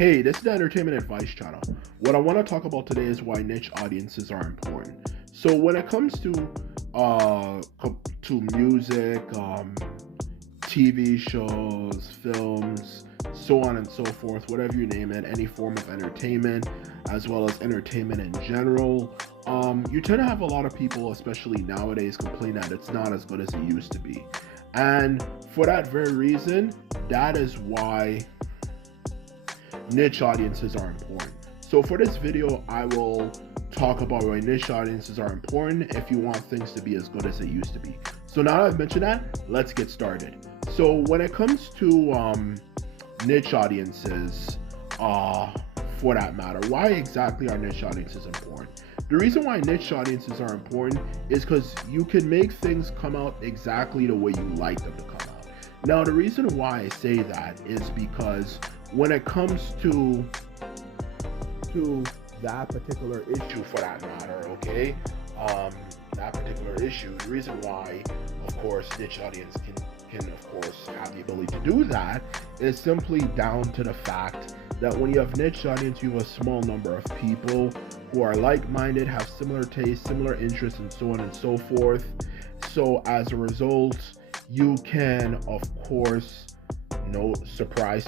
Hey, this is the Entertainment Advice Channel. What I want to talk about today is why niche audiences are important. So when it comes to music, TV shows, films, so on and so forth, whatever you name it, any form of entertainment, as well as entertainment in general, you tend to have a lot of people, especially nowadays, complain that it's not as good as it used to be. And for that very reason, that is why niche audiences are important. So for this video, I will talk about why niche audiences are important if you want things to be as good as it used to be. So now that I've mentioned that, let's get started. So when it comes to niche audiences, for that matter, why exactly are niche audiences important? The reason why niche audiences are important is because you can make things come out exactly the way you like them to come out. Now, the reason why I say that is because when it comes to that particular issue, for that matter, okay, that particular issue, the reason why, of course, niche audience can of course have the ability to do that is simply down to the fact that when you have niche audience, you have a small number of people who are like-minded, have similar tastes, similar interests, and so on and so forth. So as a result, you can, of course, no surprise,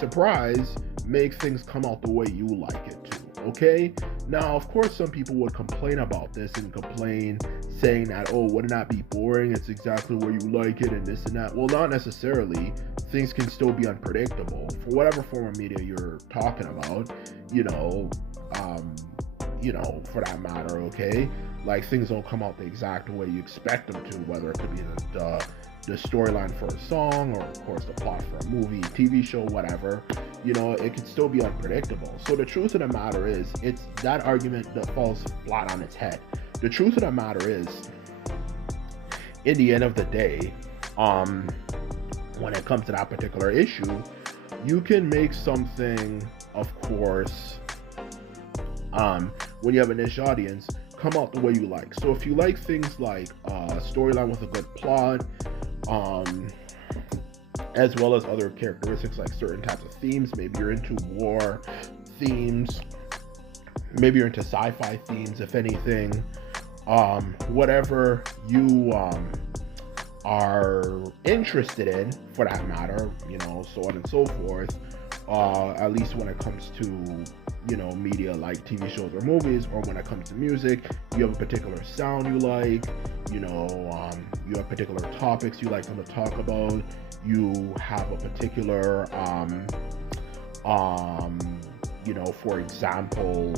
make things come out the way you like it to. Okay? Now, of course, some people would complain about this and complain saying that, oh, wouldn't that be boring? It's exactly where you like it and this and that. Well, not necessarily. Things can still be unpredictable for whatever form of media you're talking about, for that matter, okay? Like, things don't come out the exact way you expect them to, whether it could be the storyline for a song, or of course the plot for a movie, TV show, whatever. It can still be unpredictable. So the truth of the matter is, it's that argument that falls flat on its head. The truth of the matter is, in the end of the day, when it comes to that particular issue, you can make something, of course, when you have a niche audience, come out the way you like. So if you like things like a storyline with a good plot, as well as other characteristics like certain types of themes, maybe you're into war themes, maybe you're into sci-fi themes, if anything, whatever you are interested in, for that matter, so on and so forth, at least when it comes to media like TV shows or movies, or when it comes to music, you have a particular sound you like, you have particular topics you like them to talk about, you have a particular for example,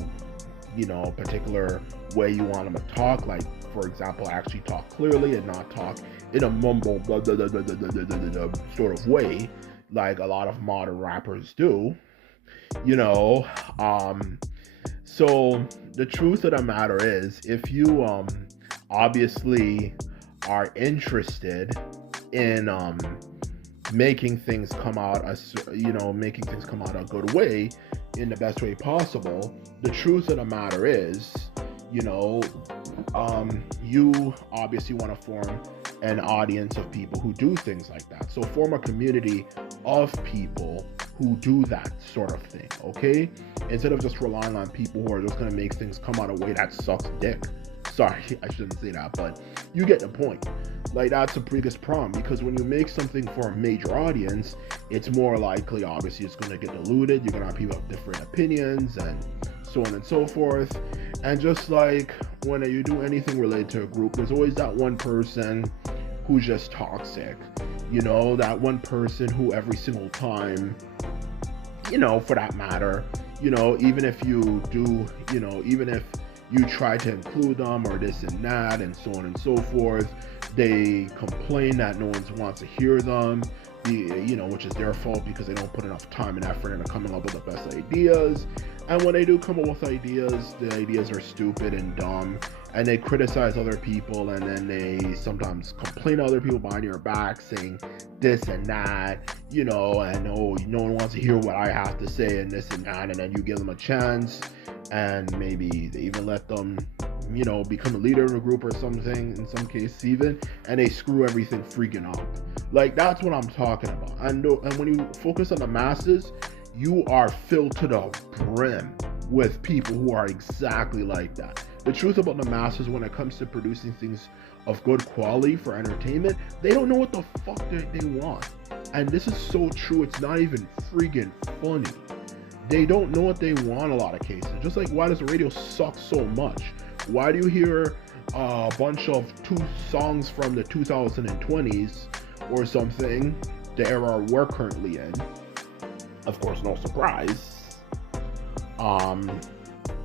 particular way you want them to talk, like, for example, actually talk clearly and not talk in a mumble blah, blah, blah, blah, blah, blah, blah, blah, sort of way, like a lot of modern rappers do. So the truth of the matter is, if you obviously are interested in making things come out a good way, in the best way possible, the truth of the matter is, you obviously want to form an audience of people who do things like that. So form a community of people who do that sort of thing, okay? Instead of just relying on people who are just going to make things come out a way that sucks dick. Sorry, I shouldn't say that, but you get the point. Like, that's the biggest problem, because when you make something for a major audience, it's more likely, obviously, it's going to get diluted. You're going to have people with different opinions and so on and so forth. And just like when you do anything related to a group, there's always that one person who's just toxic. That one person who every single time, for that matter, even if you do, even if you try to include them or this and that and so on and so forth, they complain that no one wants to hear them, which is their fault because they don't put enough time and effort into coming up with the best ideas. And when they do come up with ideas, the ideas are stupid and dumb, and they criticize other people, and then they sometimes complain to other people behind your back saying this and that, and oh, no one wants to hear what I have to say and this and that, and then you give them a chance, and maybe they even let them, become a leader of a group or something, in some cases even, and they screw everything freaking up. Like, that's what I'm talking about. And when you focus on the masses, you are filled to the brim with people who are exactly like that. The truth about the masses when it comes to producing things of good quality for entertainment, they don't know what the fuck they want. And this is so true, it's not even friggin' funny. They don't know what they want a lot of cases. Just like, why does the radio suck so much? Why do you hear a bunch of two songs from the 2020s or something, the era we're currently in? Of course, no surprise.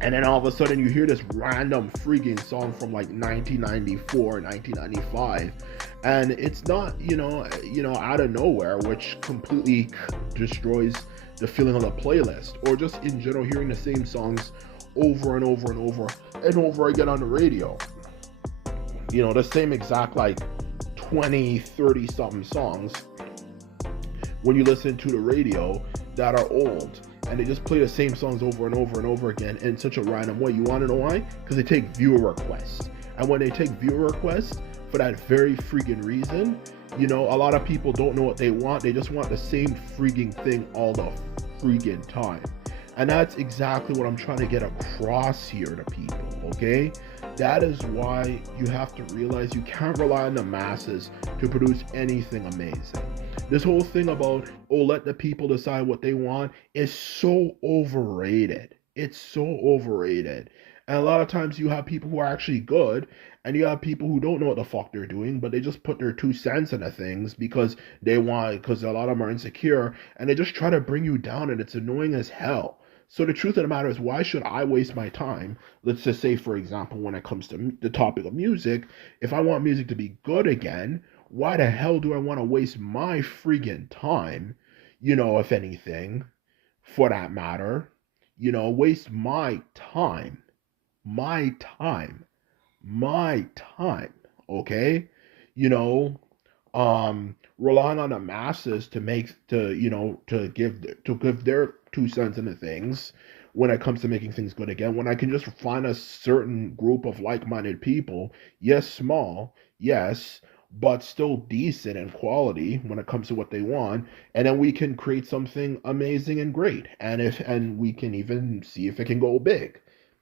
And then all of a sudden you hear this random freaking song from like 1994, 1995, and it's not, out of nowhere, which completely destroys the feeling of the playlist. Or just in general, hearing the same songs over and over and over and over again on the radio. The same exact like 20, 30 something songs when you listen to the radio that are old, and they just play the same songs over and over and over again in such a random way. You want to know why? Because they take viewer requests, and when they take viewer requests for that very freaking reason, a lot of people don't know what they want. They just want the same freaking thing all the freaking time. And that's exactly what I'm trying to get across here to people, okay? That is why you have to realize you can't rely on the masses to produce anything amazing. This whole thing about, let the people decide what they want is so overrated. It's so overrated. And a lot of times you have people who are actually good, and you have people who don't know what the fuck they're doing, but they just put their 2 cents into things because because a lot of them are insecure, and they just try to bring you down, and it's annoying as hell. So the truth of the matter is, why should I waste my time? Let's just say, for example, when it comes to the topic of music, if I want music to be good again, why the hell do I want to waste my freaking time, if anything, for that matter, waste my time, okay? Relying on the masses to give their 2 cents into things when it comes to making things good again, when I can just find a certain group of like-minded people, yes, small, yes, but still decent in quality when it comes to what they want, and then we can create something amazing and great, and we can even see if it can go big.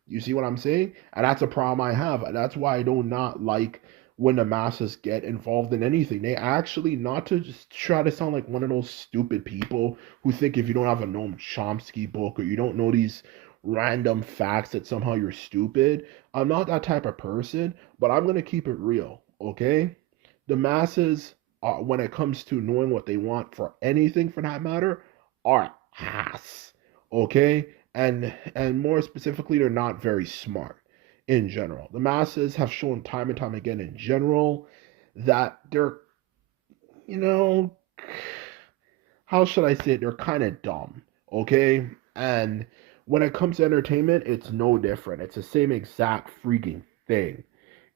You see what I'm saying? And that's a problem I have. And that's why I do not like when the masses get involved in anything. They actually, not to just try to sound like one of those stupid people who think if you don't have a Noam Chomsky book or you don't know these random facts that somehow you're stupid. I'm not that type of person, but I'm going to keep it real, okay? The masses, when it comes to knowing what they want for anything for that matter, are ass, okay? And more specifically, they're not very smart in general. The masses have shown time and time again in general that they're, you know, how should I say it? They're kind of dumb, okay? And when it comes to entertainment, it's no different. It's the same exact freaking thing.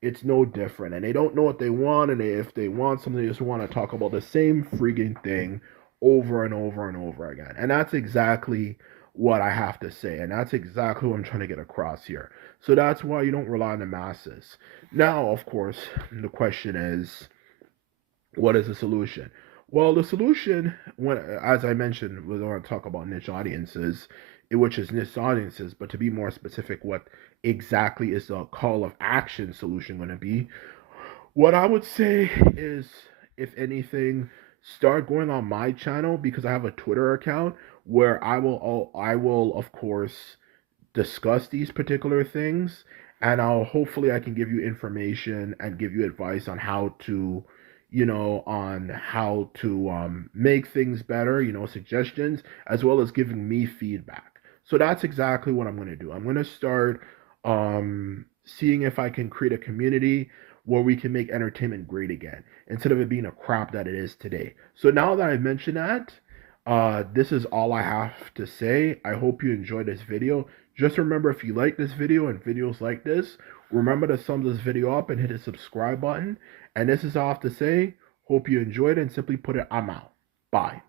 It's no different. And they don't know what they want, and if they want something, they just want to talk about the same freaking thing over and over and over again. And that's exactly what I have to say. And that's exactly what I'm trying to get across here. So that's why you don't rely on the masses. Now, of course, the question is, what is the solution? Well, the solution, when, as I mentioned, we want to talk about niche audiences, which is niche audiences, but to be more specific, what exactly is the call of action solution going to be? What I would say is, if anything, start going on my channel, because I have a Twitter account where I will of course discuss these particular things, and hopefully I can give you information and give you advice on how to make things better, suggestions, as well as giving me feedback. So that's exactly what I'm going to do. I'm going to start seeing if I can create a community where we can make entertainment great again, instead of it being a crap that it is today. So now that I've mentioned that, this is all I have to say. I hope you enjoyed this video. Just remember, if you like this video and videos like this, remember to thumb this video up and hit the subscribe button. And this is all I have to say. Hope you enjoyed it, and simply put it, I'm out. Bye.